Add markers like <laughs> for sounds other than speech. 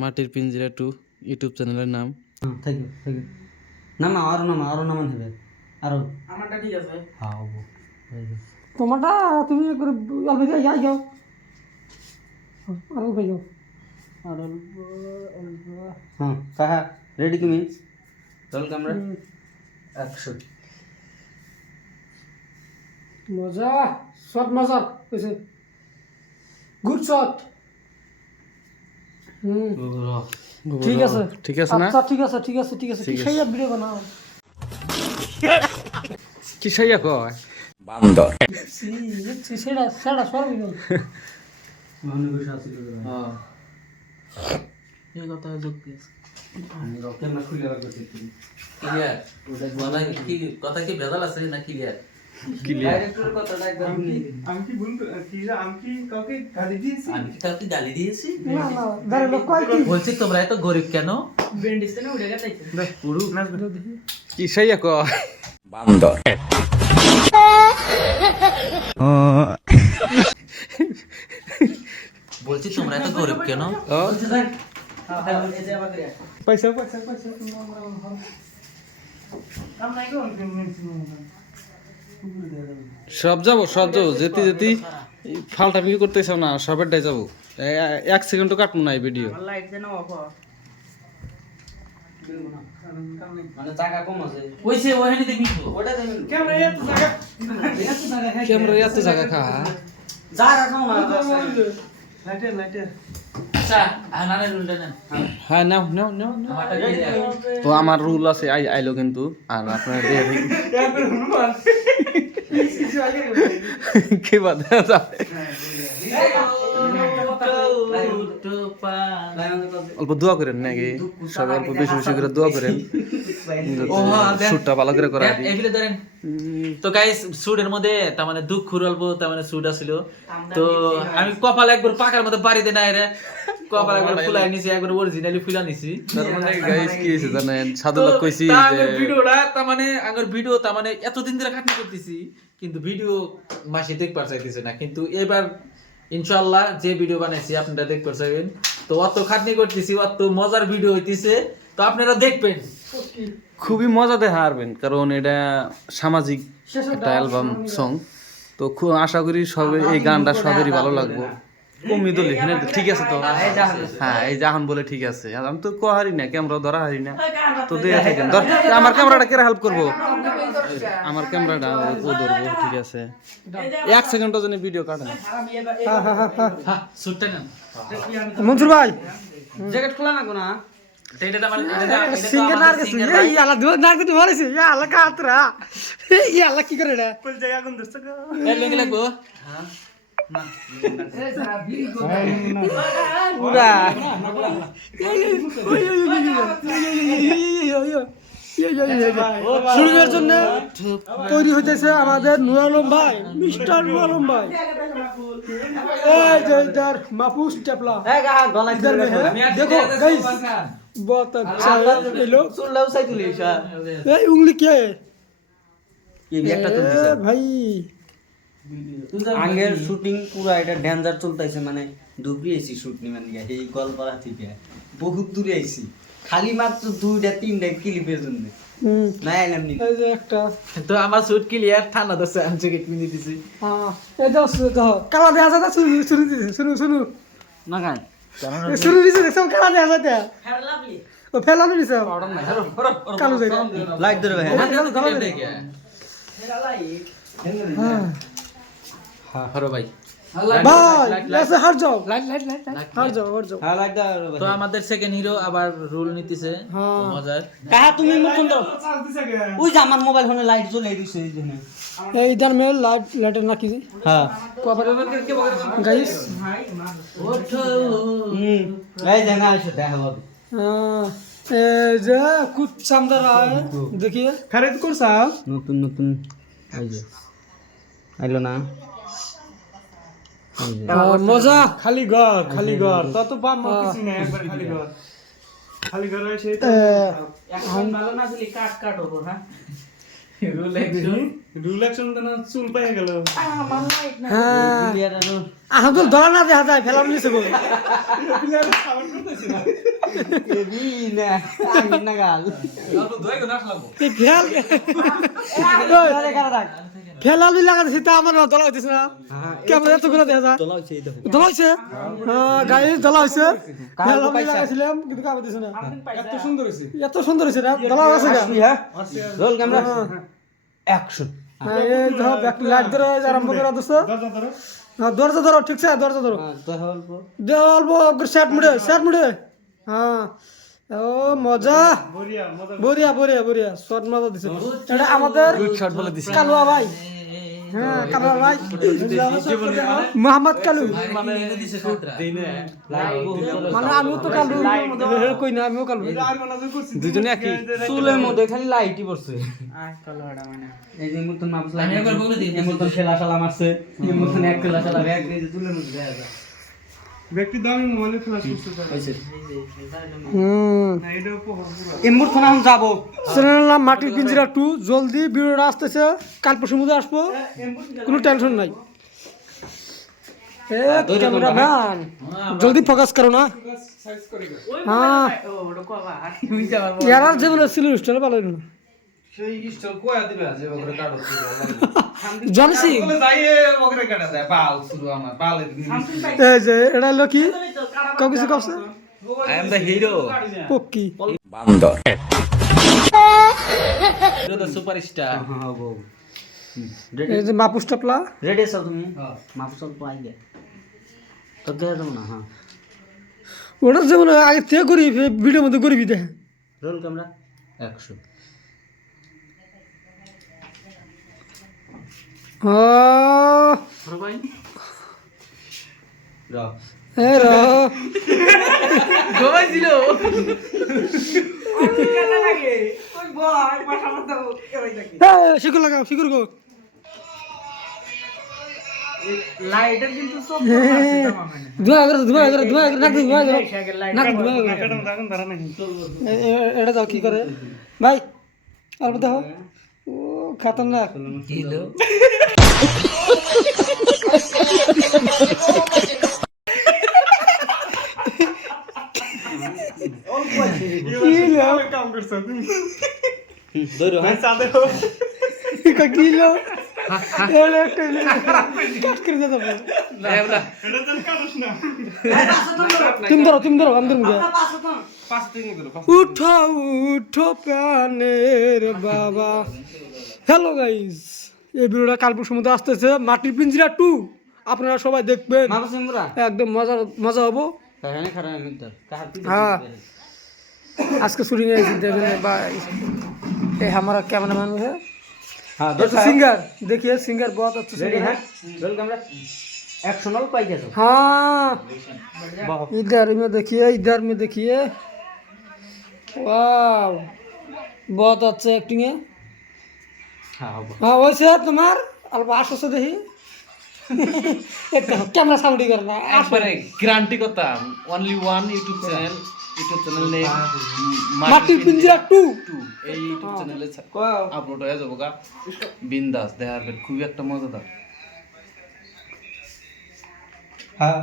মাটির পিঞ্জিরা two YouTube চ্যানেলের নাম। হ্যাঁ থ্যাংক ইউ থ্যাংক ইউ না না আরও নামা আরও নামান হবে। আরও। আমারটা ঠিক আছে। হ্যাঁ হব হয়ে গেছে। তোমারটা তুমি করে অল্প দিয়ে যাই যাও। আর অল্প যাও। আর অল্প অল্প। হ্যাঁ কাহা রেডি তুমি? চল ক্যামেরা অ্যাকশন মজা শট মজা কইছে গুড শট। হুম ঠিক আছে। ঠিক আছে না? আচ্ছা ঠিক আছে ঠিক আছে ঠিক আছে। কি সেই ভিডিও বানাও কি সাইয়া কয়? সি সি সেটা সেটা সরবি না মনে বসে আসিল এই কথা যুক্তি আছে আমি ক্যামেরা খুলে রাখব কি কথা কি ভেজাল আছে না ক্লিয়ার ডাইরেক্টরের কথাটা একদম আমি কি কাউকে গালি দিয়েছি? না না দাঁড়ে লোক কয় কি? বলছি তোমরা এত গরিব কেন? কি সাইয়া কয়? বলছি তোমরা এত গরিব কেন? পয়সা পয়সা পয়সা কাম নাই কোন সব যাব সব যাব। যেতে যেতে ফালটা বিক্রি করতেছ না সবেরটাই যাব। এক সেকেন্ডও কাটবো না এই ভিডিও মানে ক্যামেরা এত জায়গা খা। তো আমার রুল আছে আইলো কিন্তু। আর আপনার <laughs> <laughs> <laughs> কি বাদ অল্প দোয়া করেন নাকি? সবাই অল্প বেশি বেশি করে দোয়া করেন। হ্যাঁ। শুটটা ভালো করে করা দিই এগুলো ধরেন। তো গাইস সুটের মধ্যে তার মানে দুঃখ অল্প তার মানে সুট আছিল। তো আমি কপাল একবার পাকার মধ্যে বাড়ি দেন রে। কপাল একবার ফুলাই নিছি একবার অরিজিনালি ফুলা নিছি। তার মানে গাইস কি হয়েছে জানেন? সাধু লোক কইছি যে ভিডিওটা তার মানে আমার ভিডিও তার মানে এতদিন ধরে খাটনি করতেছি। কিন্তু ভিডিও মাসি দেখবার চাইতেছে না। কিন্তু এবার ইনশাল্লাহ যে ভিডিও বানাইছি আপনারা দেখতে চাইবেন। তো অত খাটনি করতেছি অত মজার ভিডিও হইতেছে। তো আপনারা দেখবেন। খুবই মজা দেখা হারবেন কারণ এটা সামাজিক একটা অ্যালবাম সং তো খুব আশা করি সবে এই গানটা সবেরই ভালো লাগবে। কমি তো লিখে না ঠিক আছে তো। হ্যাঁ এই জাহান বলে ঠিক আছে। আর আমি তো কোহারি না ক্যামেরা ধরা হারি না? তো দিয়ে থাকেন ধর আমার ক্যামেরাটা কেরা হেল্প করব? আমার ক্যামেরাটা ও ধরবো ঠিক আছে। এক সেকেন্ডও যেন ভিডিও কাটে না। হ্যাঁ সুটটা নেন। মনসুর ভাই। জ্যাকেট খোলা না কোনা তো এটা তো আমার এটা তো- এটা? তো সিঙ্গার আমাদের নার গেছে singer ভাই। এই আলা দুধ নার গেছে মারিছে ইয়া আলা কাতরা এই আলা কি করে রে কোন জায়গা কোন দোস্ত এই লুঙ্গি লাগবো পুরা শুরুর জন্য তৈরি হইতেছে আমাদের নুর আলম ভাই মিস্টার নুর আলম ভাই এই যে ইধার মাহফুজ টেপলা এই গাহা গলায় इधर में है देखो गाइस बहुत अच्छा है ये लो চুলটাও চাই তুলিস ये उंगली क्या है কি একটা তো ए, भाई আগের শুটিং পুরো এটা ডেঞ্জার চলতেছে মানে ডুবি আইছি শুট নি মানে এই গলপাড়া থেকে। বহুত দূরে আইছি। খালি মাত্র দুইটা তিনটা ক্লিপের জন্য। না। যে একটা। থানা কালা কালা লাইট হ্যাঁ। লাইট হ্যাঁ, হ্যাঁ, হরো ভাই। তো আমাদের সেকেন্ড হিরো আবার রুল নিতেছে। মজার। আমার মোবাইল ফোনে লাইট জ্বলে দিছে এই লাইট লাইটার না কি গাইস। হুম। এই খুব সুন্দর আয় দেখিয়ে। খরিদ কর সাহেব নতুন নতুন আইলো না। মজা! খালি ঘর খালি ঘর তত বাপ মা কিছু নাই একবার খালি ঘর খালি ঘর হয়েছে এখন ভালো না খালি কাট কাট ওপর হ্যাঁ? আহমদুল ধরা না দেখা যায় ফেলাম নিছে বল। না গাল। ফেল ফেলা লুই লাগা দিছে তা আমার দলা হইতেছে না। কেমন এত করে দেখা যায়? তোলা হইছে দলা হইছে? হ্যাঁ গাড়ি দলা হইছে। ফেলা লুই লাগাইছিলাম কিন্তু কাম দিছে না। এত সুন্দর হয়েছে এত সুন্দর হইছে না? দলা আছে গা। হ্যাঁ? Roll camera. অ্যাকশন। হ্যাঁ, এই ধর ব্যাক লাইট ধরে আরম্ভ করে দোস্ত হ্যাঁ দরজা ধরো ঠিক আছে দরজা ধরো। দে অল্প। সেট মুড়ে সেট মুড়ে। হ্যাঁ। ও মজা। বরিয়া বরিয়া বরিয়া বরিয়া শর্ট মজা দিছে। এটা আমাদের শর্ট বলে দিছি। কালুয়া ভাই। হ্যাঁ কালুয়া ভাই। মোহাম্মদ কালু। মানে আমিও তো কালু। কই না আমিও কালু। আর মনে করছি দুজনে একই। চুলের মধ্যে খালি লাইটই পড়ছে। এই যে মতন মাপস লাগে এই মতন খেলা শালা মারছে। এই এক খেলা শালা ব্যাগ চুলের মধ্যে দেখা যায়। ব্যক্তি দামি মোবাইলে এখন যাব। চ্যানেল নাম মাটির পিঞ্জিরা টু জলদি ভিডিওটা আসতেছে কাল পরশুর মধ্যে আসব। কোনো টেনশন নাই। এ ক্যামেরাম্যান জলদি ফোকাস করো না। হ্যাঁ। ইয়ার যেগুলো ছিল ভালো সেই স্টল কোয়া দিবে যে বগরে কাটো জানিসি বলে যাইয়ে বগরে কাটা যায় বাল শুরু আমার বাল এই যে এটা হলো কি? কাউ কিছু কাছে আই এম দ্য হিরো পক্কি। হিরো দ্য সুপারস্টার হ্যাঁ বউ এই যে মাপুস টাপলা। রেডি আছো তুমি? মাপস অল্প আই গে। তো দেখা যাব না হ্যাঁ। ওটা যেমন আগে থেকে করি ভিডিওর মধ্যে করবি দেখে। রোল ক্যামেরা একশো ও র এ র ঘুমাইছিল এটা কি করে? ভাই অল্প দেখো কি তুমি ধরো তুমি ধরো থেকে করো উঠো উঠো প্রাণের বাবা হ্যালো গাইস এই ভিডিওটা কালপুর সমুদ্রে আসতেছে মাটির পিঞ্জিরা টু আপনারা সবাই দেখবেন মাপস ইমরা একদম মজা মজা হবো এখানে খারাপ মিটার কাহার কি হ্যাঁ আজকে শুটিং এ দেখবেন ভাই এই हमारा कैमरामैन है হ্যাঁ ये तो सिंगर देखिए सिंगर बहुत अच्छा রেডি सिंगर হ্যাঁ है রোল ক্যামেরা একশো নল পাই গেছো हाँ इधर में देखिए इधर में देखिए वाह बहुत अच्छा एक्टिंग है হ্যাঁ ওইছে তোমার অল্প আসছো দেখি। ক্যামেরা সাউন্ডই করে না তারপরে গ্যারান্টি কথা only one YouTube channel YouTube চ্যানেলে মাটি পিঞ্জরা টু টু এই ইউটিউব চ্যানেলে আপলোড হয়ে যাব গা। বিন্দাস দেখার খুবই একটা মজাদার হ্যাঁ